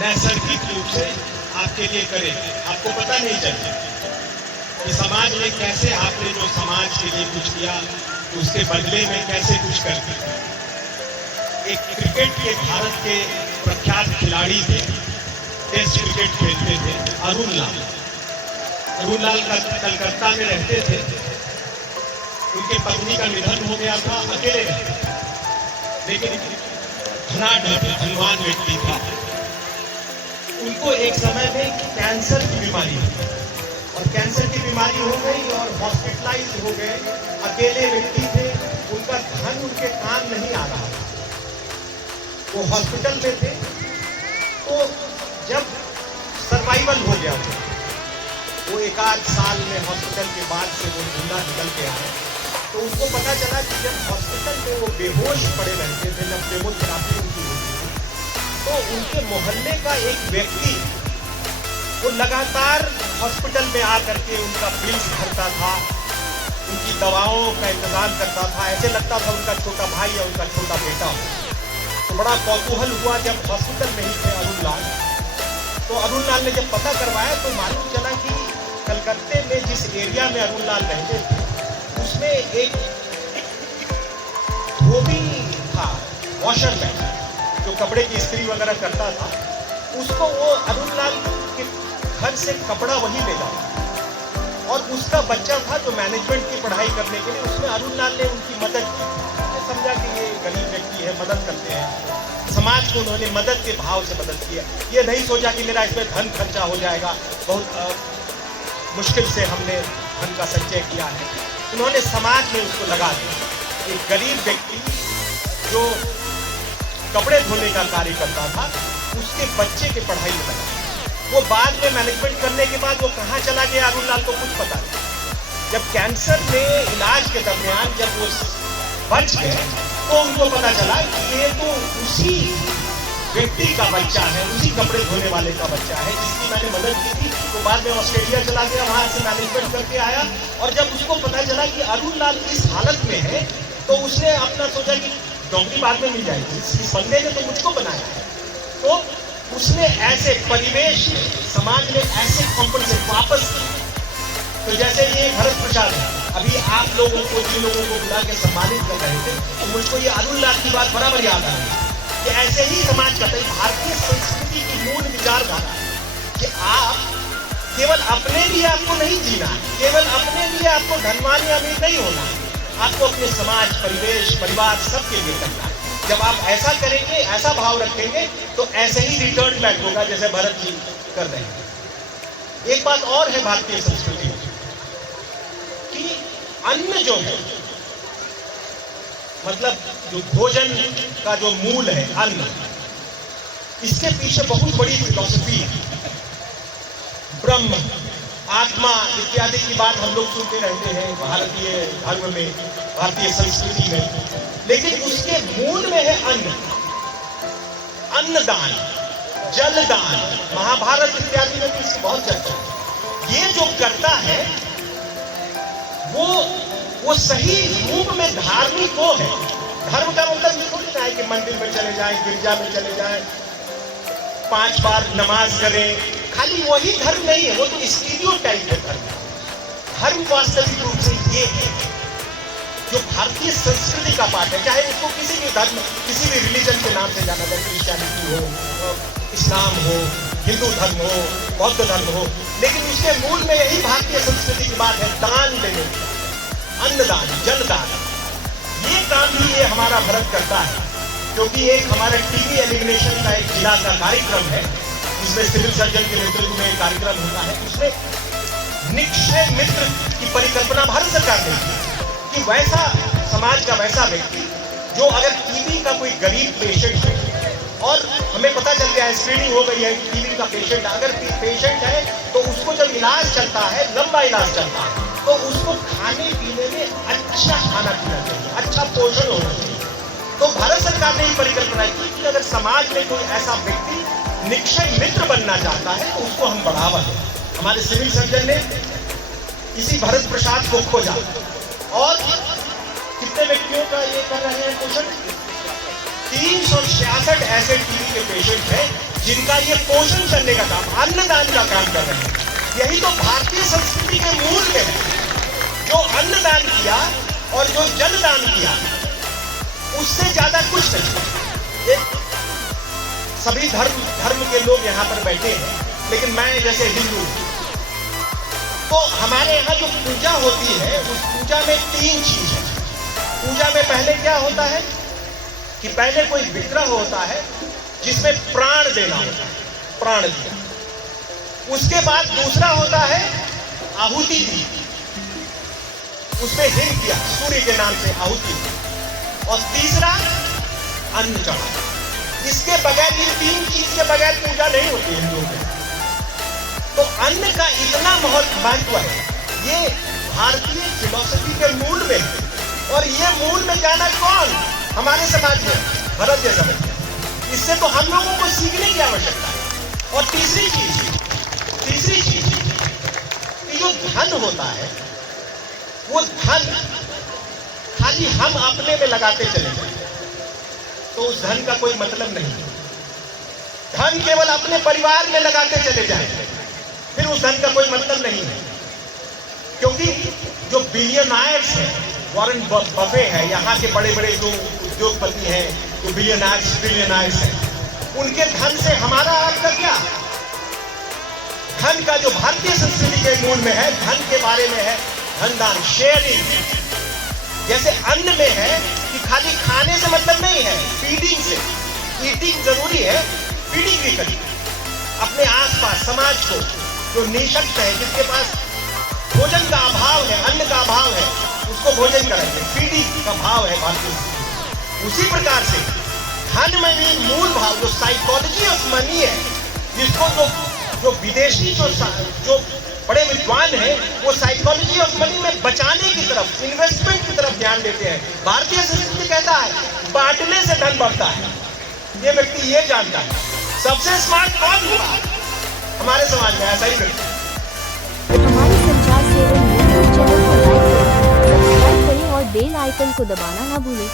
नैसर्गिक रूप से आपके लिए करे, आपको पता नहीं चले कि समाज में कैसे आपने जो समाज के लिए कुछ किया उसके बदले में कैसे कुछ कर दिया। एक क्रिकेट के भारत के प्रख्यात खिलाड़ी थे, टेस्ट क्रिकेट खेलते थे, अरुण लाल। अरुण लाल कलकत्ता में रहते थे। उनके पत्नी का निधन हो गया था, अकेले रहते थे, लेकिन धनवान व्यक्ति था। उनको एक समय में कैंसर की बीमारी हुई और कैंसर की बीमारी हो गई और हॉस्पिटलाइज हो गए। अकेले व्यक्ति थे, उनका धन उनके काम नहीं आ रहा था, वो हॉस्पिटल में थे। तो जब सर्वाइवल हो गया वो एक आध साल में हॉस्पिटल के बाद से वो जिंदा निकल के आए, तो उनको पता चला कि जब हॉस्पिटल में वो बेहोश पड़े रहते थे, जब केमोथेरापी उनकी होती थी, तो उनके मोहल्ले का एक व्यक्ति वो लगातार हॉस्पिटल में आकर के उनका बिल्स भरता था, उनकी दवाओं का इंतजाम करता था। ऐसे लगता था उनका छोटा भाई या उनका छोटा बेटा हो। तो बड़ा कौतूहल हुआ जब हॉस्पिटल में ही थे अरुण लाल। तो अरुण लाल ने जब पता करवाया तो मालूम चला कि कलकत्ते में जिस एरिया में अरुण लाल रहते थे उसमें एक धोबी था, वॉशरमैन, जो कपड़े की इस्त्री वगैरह करता था। उसको वो अरुण लाल के घर से कपड़ा वही ले जाता और उसका बच्चा था जो मैनेजमेंट की पढ़ाई करने के लिए, उसमें अरुण लाल ने उनकी मदद की। समझा कि ये गरीब व्यक्ति है, मदद करते हैं। समाज को उन्होंने मदद के भाव से मदद किया। ये नहीं सोचा कि मेरा इसमें धन खर्चा हो जाएगा, बहुत मुश्किल से हमने धन का संचय किया है। उन्होंने समाज में उसको लगा दिया। एक गरीब व्यक्ति जो कपड़े धोने का कार्य करता था, उसके बच्चे के पढ़ाई में लगा। वो बाद में मैनेजमेंट करने के बाद वो कहाँ चला गया अरुण लाल को कुछ पता नहीं। जब कैंसर में इलाज के दरमियान जब वो बच गए तो उनको पता चला कि ये तो उसी व्यक्ति का बच्चा है, उसी कपड़े धोने वाले का बच्चा है जिसकी मैंने मदद की थी। तो बाद में ऑस्ट्रेलिया चला गया, वहां से मैनेजमेंट करके आया और जब उसको पता चला कि अरुण लाल इस हालत में है तो उसने अपना सोचा कि नौकरी बाद में मिल जाएगी, इस बंदे ने तो मुझको बनाया है। तो उसने ऐसे परिवेश में, समाज ने ऐसे कॉम्पनसेट वापस किया। तो जैसे ये भरत प्रसाद है, अभी आप लोगों को, जिन लोगों को बुला के सम्मानित कर रहे थे, तो मुझको ये अरुण लाल की बात बराबर याद आ रही है कि ऐसे ही समाज का भारतीय संस्कृति की मूल विचारधारा कि आप केवल अपने लिए आपको नहीं जीना, केवल अपने लिए आपको धनवान या अमीर नहीं होना, आपको अपने समाज, परिवेश, परिवार सबके लिए करना है। जब आप ऐसा करेंगे, ऐसा भाव रखेंगे, तो ऐसे ही रिटर्न बैक होगा जैसे भरत जी कर रहे हैं। एक बात और है भारतीय संस्कृति में कि अन्न जो है, मतलब जो भोजन का जो मूल है अन्न, इसके पीछे बहुत बड़ी फिलॉसफी है। ब्रह्म, आत्मा इत्यादि की बात हम लोग सुनते रहते हैं भारतीय धर्म में, भारतीय संस्कृति में, लेकिन उसके मूल में है अन्न। अन्नदान, जलदान, महाभारत इत्यादि में भी इसकी बहुत चर्चा है। ये जो करता है वो सही रूप में धार्मिक वो है। धर्म का मतलब ये थोड़ी ना है कि मंदिर में चले जाएं, गिरजा में चले जाएं, 5 बार नमाज करें, खाली वही धर्म नहीं है, वो तो स्टीरियोटाइप है धर्म। धर्म वास्तविक रूप से ये है जो भारतीय संस्कृति का पार्ट है, चाहे उसको किसी भी धर्म, किसी भी रिलीजन के नाम से जाना जाए, क्रिश्चियनिटी हो, इस्लाम हो, हिंदू धर्म हो, बौद्ध धर्म हो, लेकिन उसके मूल में यही भारतीय संस्कृति की बात है, दान देने, अन्नदान, जलदान। ये काम भी ये हमारा भारत करता है, क्योंकि एक हमारा टीबी एलिमिनेशन का एक जिला का कार्यक्रम है, जिसमें सिविल सर्जन के नेतृत्व में कार्यक्रम होता है। उसमें निक्षय मित्र की परिकल्पना भारत सरकार ने की कि वैसा समाज का वैसा व्यक्ति जो अगर टीबी का कोई गरीब पेशेंट है और हमें पता चल गया है, स्क्रीनिंग हो गई है कि टीबी का पेशेंट, अगर पेशेंट है तो उसको जब इलाज चलता है, लंबा इलाज चलता है, तो उसको खाने पीने में अच्छा खाना पीना चाहिए, अच्छा पोषण होना चाहिए। तो भारत सरकार ने ये परिकल्पना की कि अगर समाज में कोई ऐसा व्यक्ति निक्षय मित्र बनना चाहता है तो उसको हम बढ़ावा दें। हमारे सिविल सर्जन ने इसी भरत प्रसाद को खोजा और कितने व्यक्तियों का ये कर रहे हैं पोषण, 366 ऐसे टीबी के पेशेंट हैं जिनका ये पोषण करने का काम, अन्नदान का काम कर रहे हैं। यही तो भारतीय संस्कृति के मूल में है। जो अन्नदान किया और जो जलदान किया, उससे ज्यादा कुछ नहीं। एक सभी धर्म के लोग यहाँ पर बैठे हैं, लेकिन मैं जैसे हिंदू, तो हमारे यहाँ जो पूजा होती है, उस पूजा में 3 चीज है। पूजा में पहले क्या होता है कि पहले कोई विग्रह होता है जिसमें प्राण देना होता है, प्राण दिया। उसके बाद दूसरा होता है आहुति दी, उसमें हिंग किया, सूर्य के नाम से आहुति दी। और तीसरा अन्न चढ़ा। इसके बगैर, इन 3 चीज के बगैर पूजा नहीं होती हिंदुओं में। तो अन्न का इतना महत्व है, ये भारतीय फिलॉसफी के मूल में है। और ये मूल में जाना कौन? हमारे समाज में भरत जैसा बच्चा। इससे तो हम लोगों को सीखने की आवश्यकता है। और तीसरी चीज कि जो धन होता है, वो धन खाली हम अपने में लगाते चले जाए तो उस धन का कोई मतलब नहीं। धन केवल अपने परिवार में लगाते चले जाए, फिर उस धन का कोई मतलब नहीं है। क्योंकि जो बिलियनायर्स हैं, वॉरेन बफे है, यहाँ के बड़े बड़े जो उद्योगपति हैं, जो बिलियनायर्स हैं, उनके धन से हमारा आपका क्या? धन का जो भारतीय संस्कृति के मूल में है, धन के बारे में है धनदान, शेयरिंग। जैसे अन्न में है कि खाली खाने से मतलब नहीं है, फीडिंग से। ईटिंग जरूरी है, फीडिंग भी करिए अपने आसपास समाज को। जो निशक्त है, जिसके पास भोजन का अभाव है, अन्न का अभाव है, उसको भोजन कराइए, फीडिंग का भाव है भारतीय। उसी प्रकार से धन में भी मूल भाव, जो साइकोलॉजी ऑफ मनी है, जिसको जो विदेशी जो बड़े विद्वान हैं, वो साइकोलॉजी ऑफ मनी में बचाने की तरफ, इन्वेस्टमेंट की तरफ ध्यान देते हैं। भारतीय संस्कृति कहता है बांटने से धन बढ़ता है। ये व्यक्ति ये जानता है। सबसे स्मार्ट कौन हुआ हमारे समाज में? ऐसा ही करता है। हमारे संचार सेवन यूट्यूब चैनल को लाइक करें, सब्सक्राइब करें और बेल आइकन को दबाना ना भूलें।